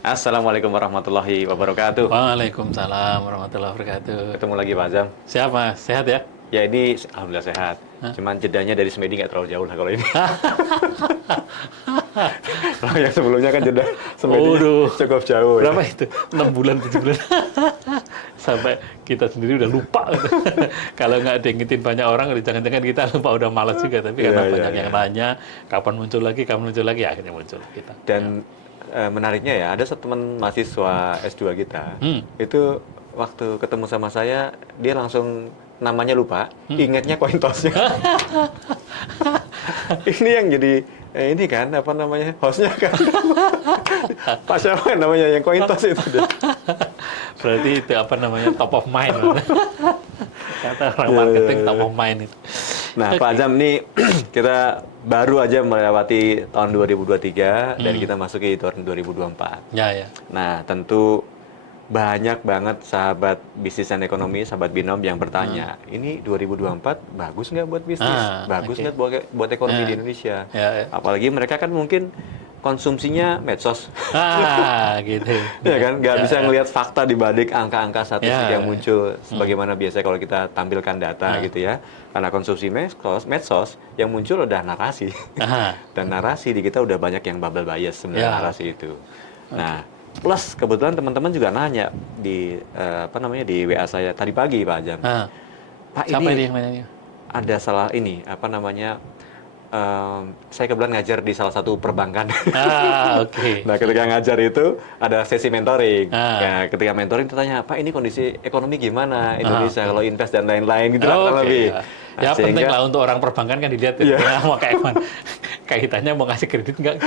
Assalamualaikum warahmatullahi wabarakatuh. Waalaikumsalam warahmatullahi wabarakatuh. Ketemu lagi Pak Azam. Siapa? Sehat ya? Ya ini alhamdulillah sehat. Hah? Cuman jedanya dari Semedi nggak terlalu jauh lah kalau ini. Kalau yang sebelumnya kan jeda Semedi Waduh. cukup jauh. Ya. Berapa itu? 6 bulan, 7 bulan. Sampai kita sendiri udah lupa. Kalau nggak diingetin banyak orang, jangan-jangan kita lupa, udah malas juga. Tapi karena Iya, banyak iya. yang nanya, kapan muncul lagi, ya akhirnya muncul kita. Dan menariknya ya, ada satu teman mahasiswa S2 kita. Itu waktu ketemu sama saya, dia langsung namanya lupa, ingatnya koin tosnya. Ini yang jadi ini kan apa namanya hostnya kan Pak siapa namanya yang koin tos itu dia. Berarti itu apa namanya, top of mind. Kata orang marketing, top of mind itu. Nah, Pak Azam nih kita baru aja melewati tahun 2023 dan kita masuki tahun 2024. Ya, ya. Nah, tentu banyak banget sahabat bisnis dan ekonomi, sahabat Binom yang bertanya, ini 2024 bagus nggak buat bisnis? Bagus nggak buat ekonomi di Indonesia? Ya, ya. Apalagi mereka kan mungkin konsumsinya medsos. Gitu. Ya kan, nggak bisa ngelihat fakta di balik angka-angka statistik Ya. yang muncul sebagaimana biasa kalau kita tampilkan data gitu ya. Karena konsumsi medsos yang muncul udah narasi. Dan narasi di kita udah banyak yang bubble bias sebenarnya narasi itu. Nah, plus kebetulan teman-teman juga nanya di di WA saya tadi pagi Pak Azam. Pak, Siapa ini yang nanya? ada salah ini saya kebetulan ngajar di salah satu perbankan. Oke. Nah, ketika ngajar itu ada sesi mentoring. Ya, ketika mentoring ditanya, Pak ini kondisi ekonomi gimana Indonesia kalau invest dan lain-lain gitu lah lebih. Ya penting lah untuk orang perbankan kan dilihat ya, mau kayak mana. Kaitannya mau kasih kredit nggak?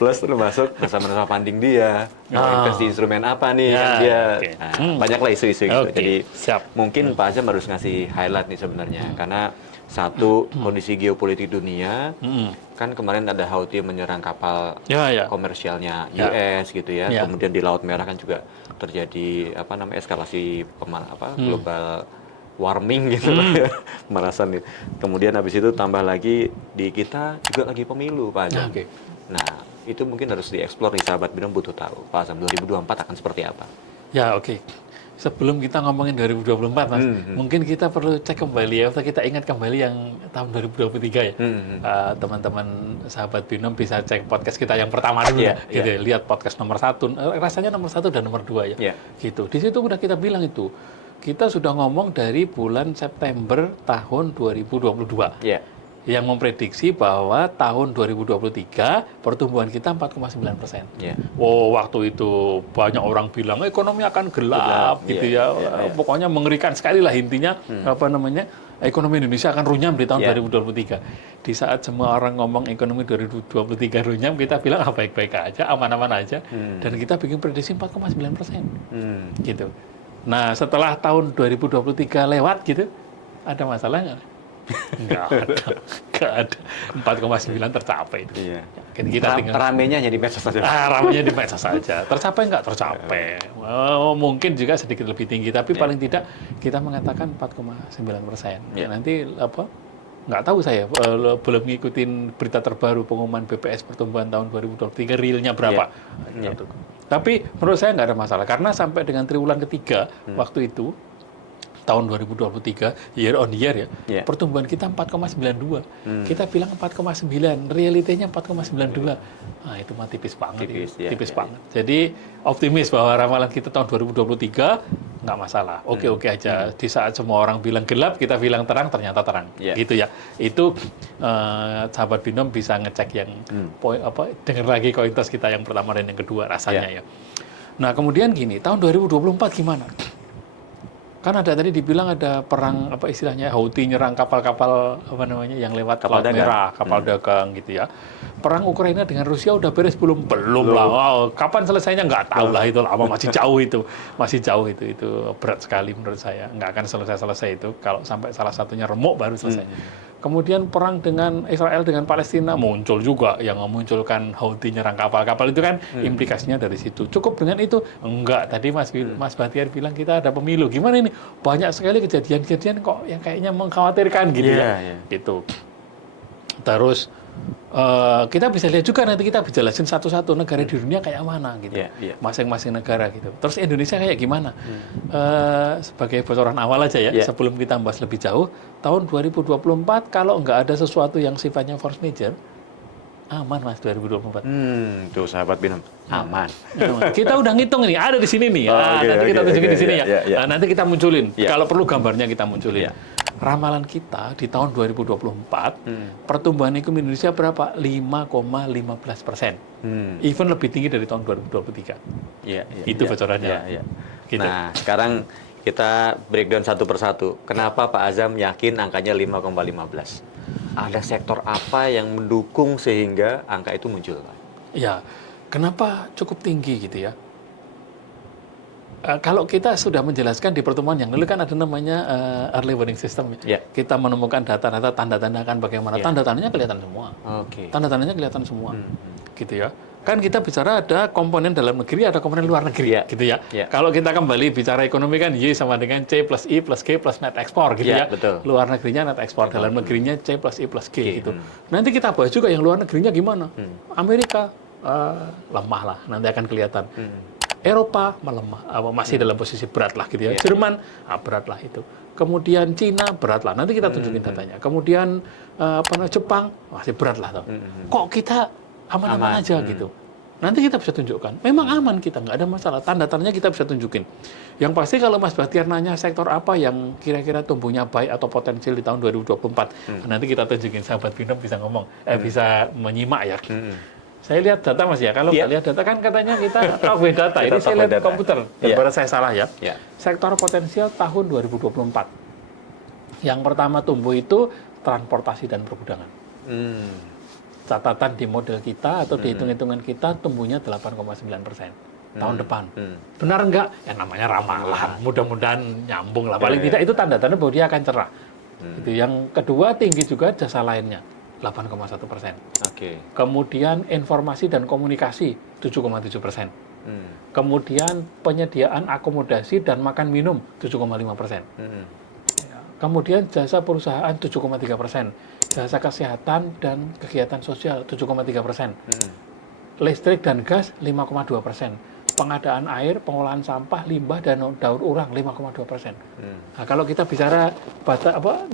Plus termasuk masa-masa funding dia, mau invest di instrumen apa nih kan dia. Nah, banyak lah isu-isu gitu. Jadi mungkin Pak Azam harus ngasih highlight nih sebenarnya karena satu, kondisi geopolitik dunia, kan kemarin ada Houthi menyerang kapal komersialnya US gitu ya. Kemudian di Laut Merah kan juga terjadi eskalasi global warming gitu ya, pemanasan nih. Kemudian habis itu tambah lagi di kita juga lagi pemilu Pak Azam. Nah, itu mungkin harus dieksplor nih sahabat Binom butuh tahu Pak Azam 2024 akan seperti apa. Ya oke. Sebelum kita ngomongin 2024, Mas, mungkin kita perlu cek kembali ya, atau kita ingat kembali yang tahun 2023 ya. Teman-teman sahabat Binom bisa cek podcast kita yang pertama dulu gitu ya. Lihat podcast nomor 1, rasanya nomor 1 dan nomor 2 ya. Gitu. Di situ udah kita bilang itu. Kita sudah ngomong dari bulan September tahun 2022. Yang memprediksi bahwa tahun 2023 pertumbuhan kita 4,9%. Wow, waktu itu banyak orang bilang ekonomi akan gelap gitu ya. Pokoknya mengerikan sekali lah intinya ekonomi Indonesia akan runyam di tahun 2023. Di saat semua orang ngomong ekonomi 2023 runyam, kita bilang baik-baik aja, aman-aman aja. Dan kita bikin prediksi 4,9%. Gitu. Nah, setelah tahun 2023 lewat gitu, ada masalah nggak? Nggak ada. 4,9 tercapai. Kita tinggal ramenya hanya di medsos saja. Ramenya di medsos saja. Tercapai nggak? Tercapai. Mungkin juga sedikit lebih tinggi, tapi paling tidak kita mengatakan 4,9%. Nanti nggak tahu saya, belum ngikutin berita terbaru pengumuman BPS pertumbuhan tahun 2023 realnya berapa. Tapi menurut saya nggak ada masalah karena sampai dengan triwulan ketiga waktu itu tahun 2023 year on year ya, pertumbuhan kita 4,92. Kita bilang 4,9, realitanya 4,92. Nah, itu mah tipis banget. Tipis banget. Jadi optimis bahwa ramalan kita tahun 2023 nggak masalah. Oke aja. Di saat semua orang bilang gelap, kita bilang terang, ternyata terang. Gitu ya. Itu sahabat Binom bisa ngecek yang dengar lagi kointos kita yang pertama dan yang kedua rasanya ya. Nah, kemudian gini, tahun 2024 gimana? Kan ada tadi dibilang ada perang istilahnya Houthi nyerang kapal-kapal yang lewat Laut Merah, kapal dagang gitu ya. Perang Ukraina dengan Rusia udah beres belum? Belum lah. Wow, kapan selesainya nggak tahu lah, itu lama, masih jauh itu. Itu berat sekali menurut saya. Nggak akan selesai itu kalau sampai salah satunya remuk baru selesai. Kemudian perang dengan Israel dengan Palestina muncul juga yang memunculkan Houthi nyerang kapal-kapal itu kan implikasinya dari situ. Cukup dengan itu? Enggak. Tadi Mas Bahtiar bilang kita ada pemilu. Gimana ini? Banyak sekali kejadian-kejadian kok yang kayaknya mengkhawatirkan gitu ya. Gitu. Terus kita bisa lihat juga nanti kita bisa jelasin satu-satu negara di dunia kayak mana gitu, masing-masing negara gitu. Terus Indonesia kayak gimana? Sebagai bocoran awal aja ya, sebelum kita bahas lebih jauh, tahun 2024 kalau nggak ada sesuatu yang sifatnya force major, aman Mas 2024. Tuh sahabat Binem, aman. Kita udah ngitung ini, ada di sini nih. Nanti kita tunjukin di sini ya. Nanti kita munculin. Kalau perlu gambarnya kita munculin. Ramalan kita di tahun 2024 pertumbuhan ekonomi Indonesia berapa? 5,15%. Even lebih tinggi dari tahun 2023. Itu bocorannya. Gitu. Nah, sekarang kita breakdown satu persatu. Kenapa Pak Azam yakin angkanya 5,15? Ada sektor apa yang mendukung sehingga angka itu muncul, Pak? Ya, kenapa cukup tinggi gitu ya? Kalau kita sudah menjelaskan di pertemuan yang lalu kan ada namanya early warning system. Kita menemukan data-data tanda-tanda kan bagaimana. Tanda-tandanya kelihatan semua. Tanda-tandanya kelihatan semua. Gitu ya. Kan kita bicara ada komponen dalam negeri, ada komponen luar negeri, gitu ya. Kalau kita kembali bicara ekonomi kan Y sama dengan C plus I plus G plus net ekspor, gitu ya. Betul. Luar negerinya net ekspor, dalam negerinya C plus I plus G, gitu. Nanti kita bahas juga yang luar negerinya gimana. Amerika lemah lah, nanti akan kelihatan. Eropa melemah, masih dalam posisi berat lah, gitu ya. Jerman berat lah itu. Kemudian Cina berat lah, nanti kita tunjukin datanya. Kemudian Jepang masih berat lah, kok kita aman-aman aja gitu. Nanti kita bisa tunjukkan. Memang aman kita, nggak ada masalah. Tanda-tandanya kita bisa tunjukin. Yang pasti kalau Mas Bahtiar nanya sektor apa yang kira-kira tumbuhnya baik atau potensial di tahun 2024, nanti kita tunjukin, sahabat Binem bisa ngomong, bisa menyimak ya. Saya lihat data Mas ya. Kalau nggak lihat data kan katanya kita talk with data. Ini saya lihat komputer. Daripada saya salah ya. Sektor potensial tahun 2024. Yang pertama tumbuh itu transportasi dan pergudangan. Catatan di model kita atau di hitung-hitungan kita tumbuhnya 8,9% tahun depan. Benar enggak? Ya namanya ramalan. Mudah-mudahan nyambung lah. Paling tidak itu tanda-tanda bahwa dia akan cerah. Itu. Yang kedua tinggi juga jasa lainnya 8,1%. Kemudian informasi dan komunikasi 7,7%. Kemudian penyediaan akomodasi dan makan minum 7,5%. Kemudian jasa perusahaan 7,3%. Jasa kesehatan dan kegiatan sosial 7,3%. Listrik dan gas 5,2%. Pengadaan air, pengolahan sampah, limbah, dan daur ulang 5,2%. Nah, kalau kita bicara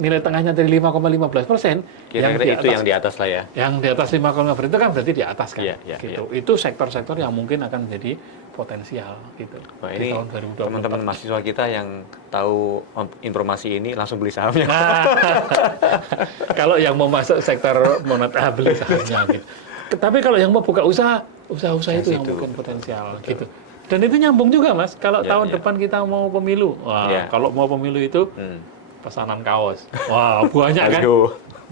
nilai tengahnya dari 5,15%, kira-kira itu yang di atas lah ya. Yang di atas 5,5% itu kan berarti di atas kan. Gitu. Itu sektor-sektor yang mungkin akan menjadi potensial gitu. Nah, ini teman-teman mahasiswa kita yang tahu informasi ini langsung beli sahamnya. Kalau yang mau masuk sektor moneter beli sahamnya gitu. Tapi kalau yang mau buka usaha itu yang mungkin potensial gitu. Dan itu nyambung juga Mas. Kalau tahun depan kita mau pemilu, kalau mau pemilu itu pesanan kaos, banyak kan?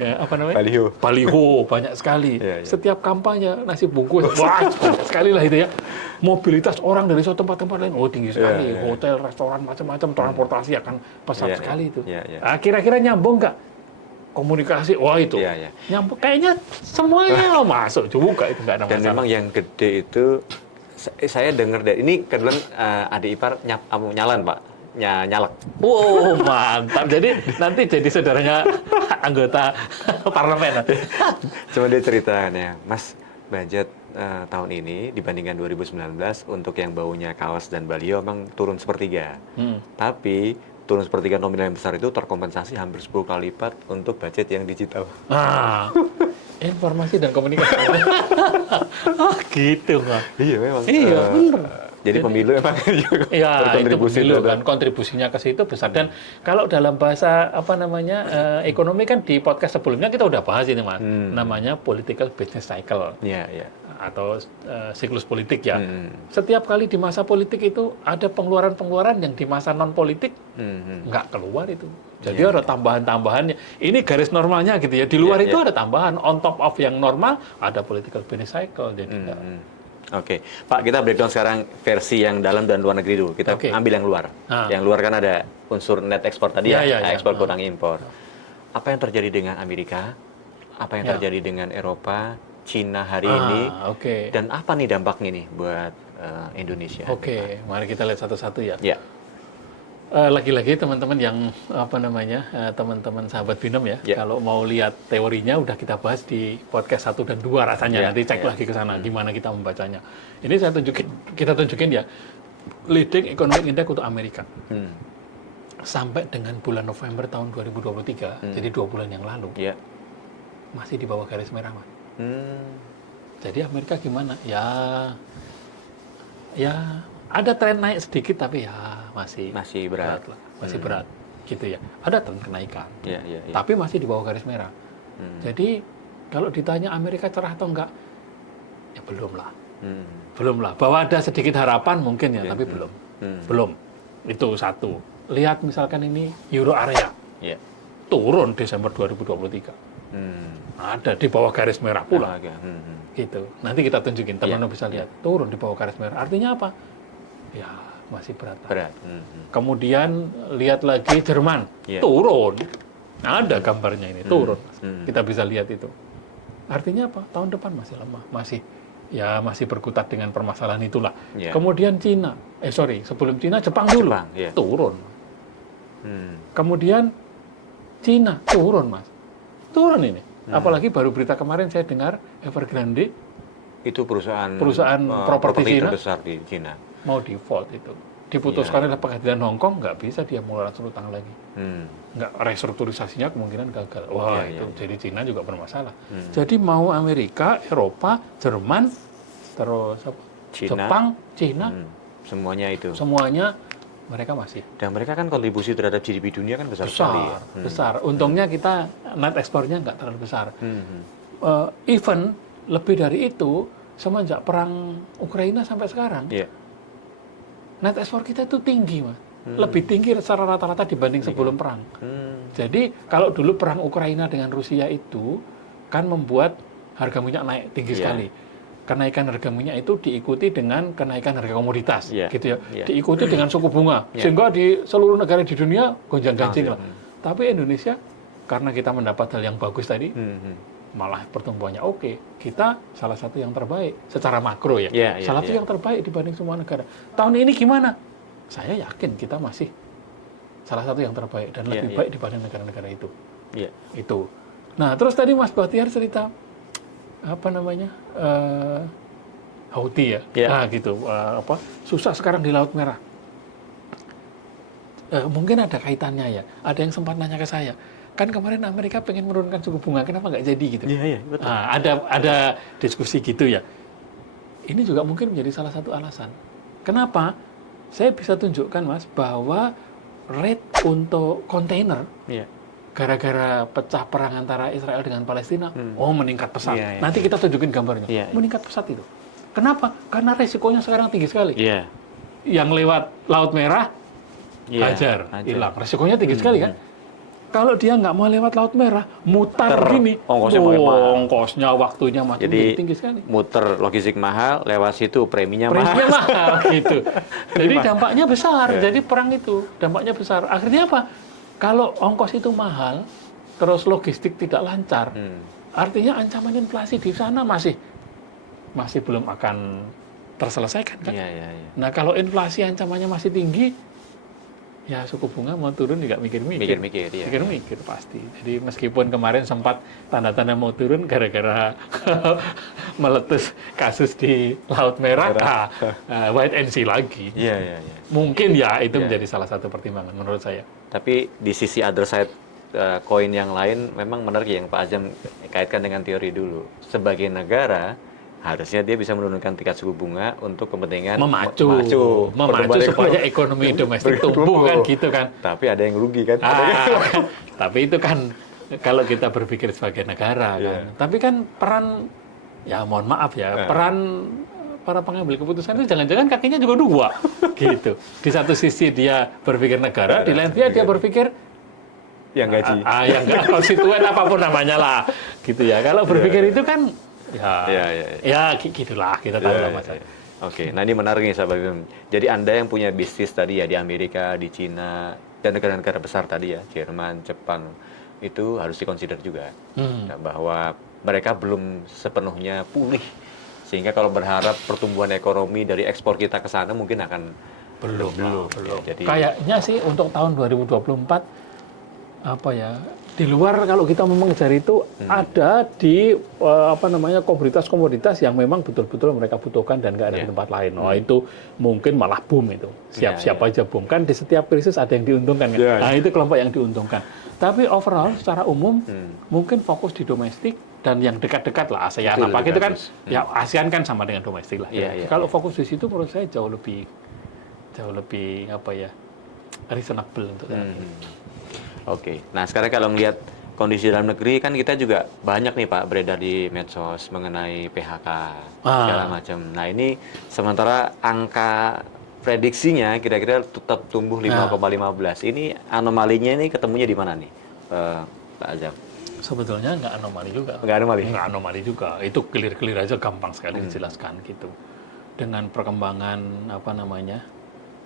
Apa namanya? Baliho banyak sekali. Setiap kampanye nasi bungkus, banyak sekali lah itu ya. Mobilitas orang dari suatu tempat-tempat lain, tinggi sekali. Hotel, restoran, macam-macam, transportasi akan pesat sekali itu. Kira-kira nyambung nggak? Komunikasi, itu nyambung. Kayaknya semuanya masuk juga, itu nggak ada masalah. Dan memang yang gede itu, saya dengar dari ini kebetulan adik ipar nyalan Pak, nyalek. Mantap. Jadi nanti jadi saudaranya anggota parlemen. Cuma dia ceritaannya, Mas, budget tahun ini dibandingkan 2019 untuk yang baunya kaos dan baliho memang turun sepertiga. Tapi turun sepertiga nominal yang besar itu terkompensasi hampir 10 kali lipat untuk budget yang digital. Informasi dan komunikasi. Gitu Pak. Iya memang. Iya benar. Jadi pemilu emang berkontribusi itu kan kontribusinya ke situ besar. Dan kalau dalam bahasa ekonomi kan di podcast sebelumnya kita udah bahas ini Mas. Namanya political business cycle. Atau siklus politik ya. Setiap kali di masa politik itu ada pengeluaran-pengeluaran yang di masa non politik nggak keluar itu. Jadi ada tambahan-tambahannya. Ini garis normalnya gitu ya. Di luar itu ada tambahan. On top of yang normal ada political business cycle. Jadi Oke, Pak, kita breakdown sekarang versi yang dalam dan luar negeri dulu. Kita ambil yang luar. Yang luar kan ada unsur net ekspor tadi ekspor kurang impor. Apa yang terjadi dengan Amerika? Apa yang terjadi dengan Eropa, Cina hari ini? Dan apa nih dampaknya nih buat Indonesia? Mari kita lihat satu-satu ya. lagi-lagi teman-teman yang teman-teman sahabat Binem ya, kalau mau lihat teorinya udah kita bahas di podcast 1 dan 2 rasanya, nanti cek lagi ke sana gimana kita membacanya. Ini kita tunjukin ya, leading economic index untuk Amerika. Sampai dengan bulan November tahun 2023, jadi 2 bulan yang lalu, masih di bawah garis merah, Mas. Jadi Amerika gimana? Ya ada tren naik sedikit, tapi ya masih berat lah, masih berat, gitu ya. Ada tren kenaikan, tapi masih di bawah garis merah. Jadi kalau ditanya Amerika cerah atau enggak, ya belum lah. Bahwa ada sedikit harapan mungkin ya, tapi belum. Itu satu. Lihat misalkan ini Euro area, turun Desember 2023, ada di bawah garis merah pula. Gitu. Nanti kita tunjukin, teman-teman bisa lihat, turun di bawah garis merah. Artinya apa? Ya masih berat. Kemudian lihat lagi Jerman, turun. Ada gambarnya ini, turun. Kita bisa lihat itu. Artinya apa? Tahun depan masih lemah, masih berkutat dengan permasalahan itulah. Kemudian Cina, sebelum Cina Jepang dulu, turun. Kemudian Cina turun, Mas. Turun ini. Apalagi baru berita kemarin saya dengar Evergrande, itu perusahaan properti Cina terbesar di Cina, mau default itu. Diputuskan oleh pengadilan Hong Kong, nggak bisa dia mengeluarkan utang lagi. Nggak, restrukturisasinya kemungkinan gagal. Jadi Cina juga bermasalah. Jadi mau Amerika, Eropa, Jerman, terus Cina, Jepang, Cina, semuanya mereka masih. Dan mereka kan kontribusi terhadap GDP dunia kan besar sekali. Besar. Untungnya kita net ekspornya nggak terlalu besar. Even lebih dari itu, semenjak perang Ukraina sampai sekarang, net ekspor kita itu tinggi, Mas. Lebih tinggi secara rata-rata dibanding sebelum perang. Jadi kalau dulu perang Ukraina dengan Rusia itu kan membuat harga minyak naik tinggi sekali. Kenaikan harga minyak itu diikuti dengan kenaikan harga komoditas, gitu ya. Diikuti dengan suku bunga, sehingga di seluruh negara di dunia gonjang-ganjing lah. Tapi Indonesia, karena kita mendapat hal yang bagus tadi, malah pertumbuhannya oke. Kita salah satu yang terbaik secara makro ya. Salah satu yang terbaik dibanding semua negara. Tahun ini gimana? Saya yakin kita masih salah satu yang terbaik dan lebih baik dibanding negara-negara itu. Itu. Nah, terus tadi Mas Bahtiar cerita Houthi ya. Nah, gitu. Susah sekarang di Laut Merah. Mungkin ada kaitannya ya. Ada yang sempat nanya ke saya, kan kemarin Amerika pengen menurunkan suku bunga, kenapa nggak jadi gitu? Betul. Nah, ada diskusi gitu ya. Ini juga mungkin menjadi salah satu alasan. Kenapa? Saya bisa tunjukkan, Mas, bahwa rate untuk kontainer, gara-gara pecah perang antara Israel dengan Palestina, meningkat pesat. Nanti kita tunjukin gambarnya. Meningkat pesat itu. Kenapa? Karena resikonya sekarang tinggi sekali. Yang lewat Laut Merah, hajar, hilang. Resikonya tinggi sekali kan? Kalau dia nggak mau lewat Laut Merah, mutar begini, ongkosnya, waktunya makin tinggi sekali. Muter logistik mahal, lewat situ preminya mahal gitu. Jadi dampaknya besar. Jadi perang itu dampaknya besar. Akhirnya apa? Kalau ongkos itu mahal, terus logistik tidak lancar, artinya ancaman inflasi di sana masih belum akan terselesaikan kan? Nah, kalau inflasi ancamannya masih tinggi, ya suku bunga mau turun juga mikir-mikir pasti. Jadi meskipun kemarin sempat tanda-tanda mau turun gara-gara meletus kasus di Laut Merah, wait and see lagi. Mungkin ya itu menjadi salah satu pertimbangan menurut saya. Tapi di sisi other side koin yang lain memang menarik yang Pak Azam kaitkan dengan teori dulu. Sebagai negara harusnya dia bisa menurunkan tingkat suku bunga untuk kepentingan memacu supaya ekonomi domestik tumbuh kan gitu kan. Tapi ada yang rugi kan. Tapi itu kan kalau kita berpikir sebagai negara kan. Tapi kan peran, ya mohon maaf ya, peran para pengambil keputusan itu jangan-jangan kakinya juga dua gitu. Di satu sisi dia berpikir negara, di lain pihak dia berpikir yang gaji. Yang nggak konstituen apapun namanya lah gitu ya. Kalau berpikir itu kan ya gitulah, kita tahu lah Mas. Oke, nah ini menarik nih sahabat BIM. Jadi Anda yang punya bisnis tadi ya di Amerika, di Cina, dan negara-negara besar tadi ya, Jerman, Jepang, itu harus dikonsider juga. Bahwa mereka belum sepenuhnya pulih. Sehingga kalau berharap pertumbuhan ekonomi dari ekspor kita ke sana mungkin akan Belum. Jadi Kayaknya sih untuk tahun 2024 apa ya? Di luar kalau kita mau mengejar itu ada di komoditas-komoditas yang memang betul-betul mereka butuhkan dan nggak ada di tempat lain. Oh itu mungkin malah boom itu. Siap-siap aja boom. Kan di setiap krisis ada yang diuntungkan kan. Nah itu kelompok yang diuntungkan. Tapi overall secara umum mungkin fokus di domestik dan yang dekat-dekat lah ASEAN apa gitu kan. Ya ASEAN kan sama dengan domestik lah. Kalau fokus di situ menurut saya jauh lebih apa ya? Reasonable untuk saya. Oke. Nah, sekarang kalau melihat kondisi dalam negeri kan kita juga banyak nih Pak beredar di medsos mengenai PHK segala macam. Nah, ini sementara angka prediksinya kira-kira tetap tumbuh 5,15. Ini anomalinya ini ketemunya di mana nih, Pak Azam? Sebetulnya nggak anomali juga. Nggak anomali? Nggak anomali juga. Itu clear aja, gampang sekali dijelaskan gitu. Dengan perkembangan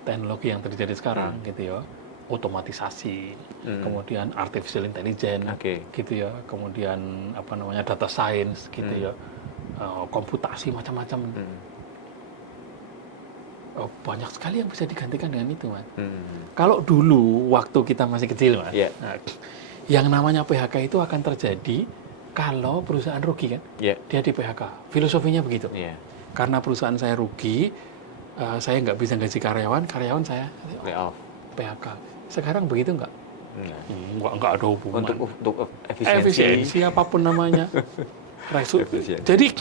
teknologi yang terjadi sekarang gitu ya. Otomatisasi, kemudian artificial intelligence, gitu ya, kemudian data science, gitu ya, komputasi macam-macam, banyak sekali yang bisa digantikan dengan itu, Mas. Kalau dulu waktu kita masih kecil, Mas, yang namanya PHK itu akan terjadi kalau perusahaan rugi kan, dia di PHK. Filosofinya begitu. Karena perusahaan saya rugi, saya nggak bisa gaji karyawan saya PHK. Sekarang begitu nggak? Nggak ada hubungan. Untuk efisiensi apapun namanya. Jadi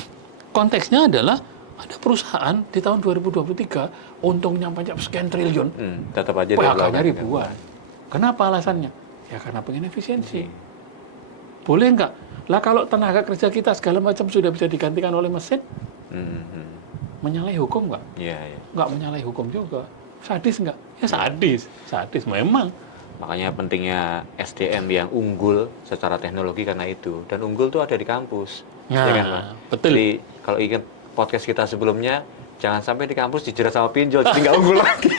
konteksnya adalah ada perusahaan di tahun 2023 untungnya sampai sekian triliun, tetap aja PHK-nya ribuan. Kenapa alasannya? Ya karena pengen efisiensi. Boleh nggak? Lah kalau tenaga kerja kita segala macam sudah bisa digantikan oleh mesin, menyalahi hukum nggak? Nggak menyalahi hukum juga. Sadis nggak? Ya sadis memang. Makanya pentingnya SDM yang unggul secara teknologi karena itu. Dan unggul tuh ada di kampus. Nah, kan, Pak? betul. Jadi kalau ingat podcast kita sebelumnya, jangan sampai di kampus dijerat sama pinjol, jadi nggak unggul lagi.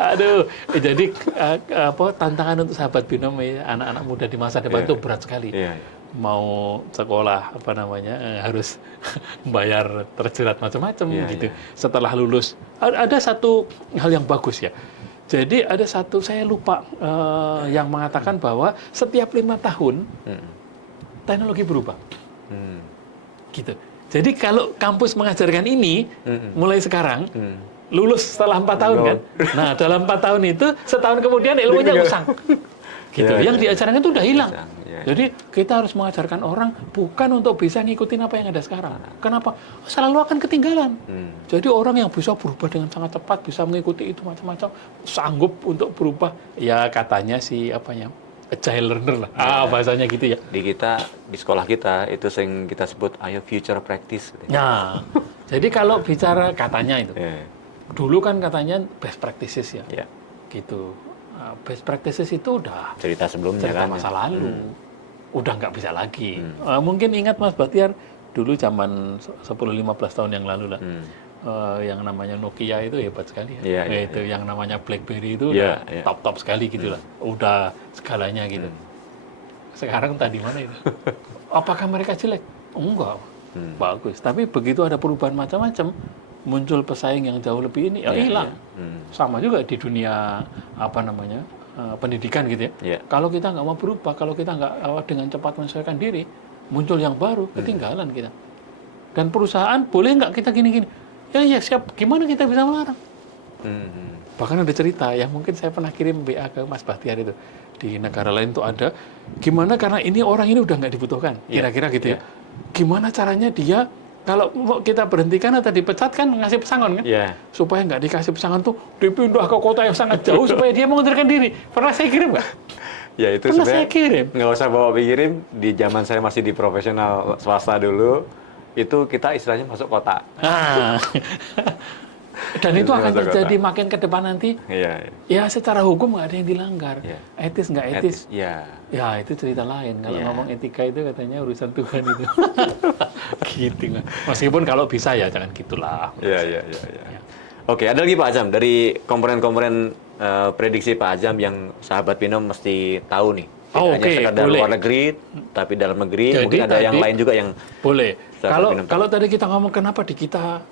Aduh, jadi tantangan untuk sahabat binom anak-anak muda di masa depan itu berat sekali. Mau sekolah harus bayar terjerat macam-macam gitu. Setelah lulus ada satu hal yang bagus ya. Jadi ada satu saya lupa yang mengatakan bahwa setiap 5 tahun teknologi berubah. Gitu. Jadi kalau kampus mengajarkan ini mulai sekarang lulus setelah 4 tahun kan. Nah, dalam 4 tahun itu setahun kemudian ilmunya usang. Gitu. Yang diajarkan itu udah hilang. Jadi kita harus mengajarkan orang bukan untuk bisa ngikutin apa yang ada sekarang. Kenapa? Selalu akan ketinggalan. Jadi orang yang bisa berubah dengan sangat cepat, bisa mengikuti itu macam-macam, sanggup untuk berubah. Ya katanya agile learner lah. Bahasanya gitu ya. Di sekolah kita itu sering kita sebut ayo future practice. Nah, jadi kalau bicara katanya itu. Dulu kan katanya best practices ya. Gitu. Best practices itu udah cerita masa lalu. Udah nggak bisa lagi. Mungkin ingat Mas Bahtiar dulu zaman 10-15 tahun yang lalu lah. Yang namanya Nokia itu hebat sekali ya. Itu yang namanya BlackBerry itu udah top sekali gitu lah. Udah segalanya gitu. Sekarang tadi mana itu? Apakah mereka jelek? Enggak. Bagus. Tapi begitu ada perubahan macam-macam, muncul pesaing yang jauh lebih ini, hilang. Sama juga di dunia pendidikan gitu ya. Kalau kita nggak mau berubah, kalau kita nggak dengan cepat menyesuaikan diri, muncul yang baru, ketinggalan kita. Dan perusahaan boleh nggak kita gini-gini? Ya siap. Gimana kita bisa melarang? Bahkan ada cerita yang mungkin saya pernah kirim BA ke Mas Bahtiar itu di negara lain tuh ada. Gimana karena ini orang ini udah nggak dibutuhkan, kira-kira gitu ya. Gimana caranya dia kalau kita berhentikan atau dipecat kan ngasih pesangon kan? Supaya nggak dikasih pesangon tuh dipindah ke kota yang sangat jauh supaya dia mengundurkan diri. Pernah saya kirim nggak? Ya itu pernah saya kirim. Nggak usah bawa kirim. Di zaman saya masih di profesional swasta dulu, itu kita istilahnya masuk kota. Dan itu akan terjadi makin ke depan nanti. Ya secara hukum nggak ada yang dilanggar. Etis nggak etis. Ya itu cerita lain. Kalau ngomong etika itu katanya urusan Tuhan itu. Gitu. Meskipun kalau bisa ya jangan gitulah. Oke, ada lagi Pak Azam dari komponen-komponen prediksi Pak Azam yang sahabat Binom mesti tahu nih. Hanya sekadar luar negeri, tapi dalam negeri. Jadi, mungkin ada yang lain juga yang boleh. Kalau tadi kita ngomong kenapa di kita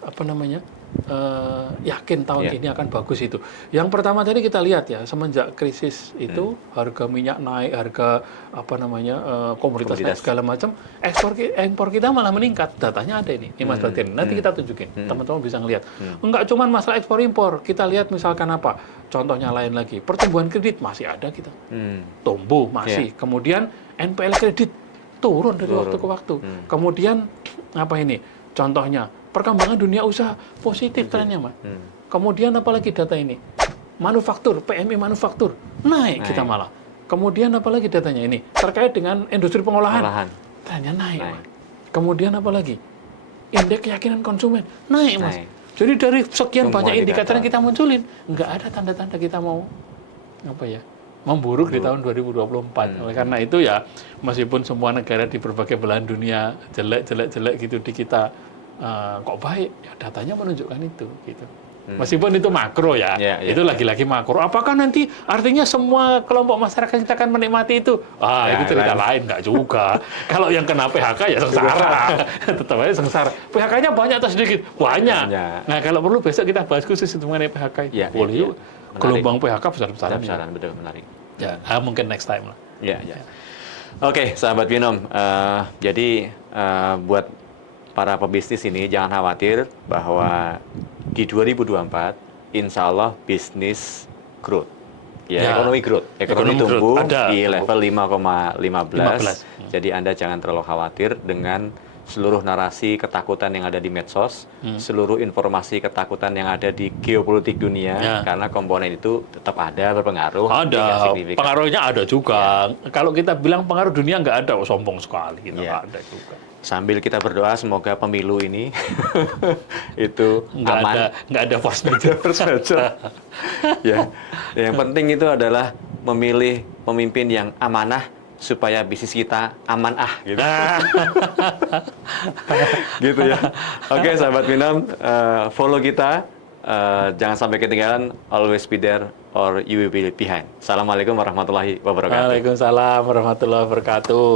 yakin tahun ini akan bagus itu. Yang pertama tadi kita lihat ya, semenjak krisis itu harga minyak naik, harga komoditas naik segala macam, ekspor kita malah meningkat. Datanya ada ini Mas Batin. Nanti kita tunjukin, teman-teman bisa ngelihat. Enggak cuma masalah ekspor impor, kita lihat misalkan apa? Contohnya lain lagi, pertumbuhan kredit masih ada kita, tumbuh masih. Kemudian NPL kredit turun dari waktu ke waktu. Kemudian contohnya perkembangan dunia usaha positif trennya, Mas. Kemudian apalagi data ini, manufaktur, PMI manufaktur naik kita malah. Kemudian apalagi datanya ini terkait dengan industri pengolahan, trennya naik. Mas. Kemudian apalagi indeks keyakinan konsumen naik, Mas. Jadi dari sekian banyak indikator yang kita munculin, nggak ada tanda-tanda kita mau memburuk di tahun 2024. Oleh karena itu ya, meskipun semua negara di berbagai belahan dunia jelek gitu, di kita kok baik, ya datanya menunjukkan itu. Gitu. Meskipun itu makro ya, itu lagi-lagi makro. Apakah nanti artinya semua kelompok masyarakat kita akan menikmati itu? Itu cerita lain, nggak juga. Kalau yang kena PHK ya sengsara, tetap aja sengsara. PHK-nya banyak atau sedikit? Banyak. Nah kalau perlu besok kita bahas khusus mengenai PHK. Boleh yuk. Gelombang PHK besar-besaran. Betul, menarik. Ya, mungkin next time lah. Ya. Oke, sahabat Binom. Jadi buat para pebisnis ini jangan khawatir bahwa di 2024 insya Allah bisnis growth. Ekonomi growth. Ekonomi tumbuh di level 5,15. Jadi Anda jangan terlalu khawatir dengan seluruh narasi ketakutan yang ada di medsos, seluruh informasi ketakutan yang ada di geopolitik dunia, karena komponen itu tetap ada berpengaruh. Ada, pengaruhnya ada juga. Kalau kita bilang pengaruh dunia nggak ada, sombong sekali. Nggak ada juga. Sambil kita berdoa semoga pemilu ini itu aman. Nggak ada force major. Yang penting itu adalah memilih pemimpin yang amanah, supaya bisnis kita aman gitu. Gitu ya. Oke, sahabat Binom, follow kita, jangan sampai ketinggalan, always be there or you will be behind. Assalamualaikum warahmatullahi wabarakatuh. Waalaikumsalam warahmatullahi wabarakatuh.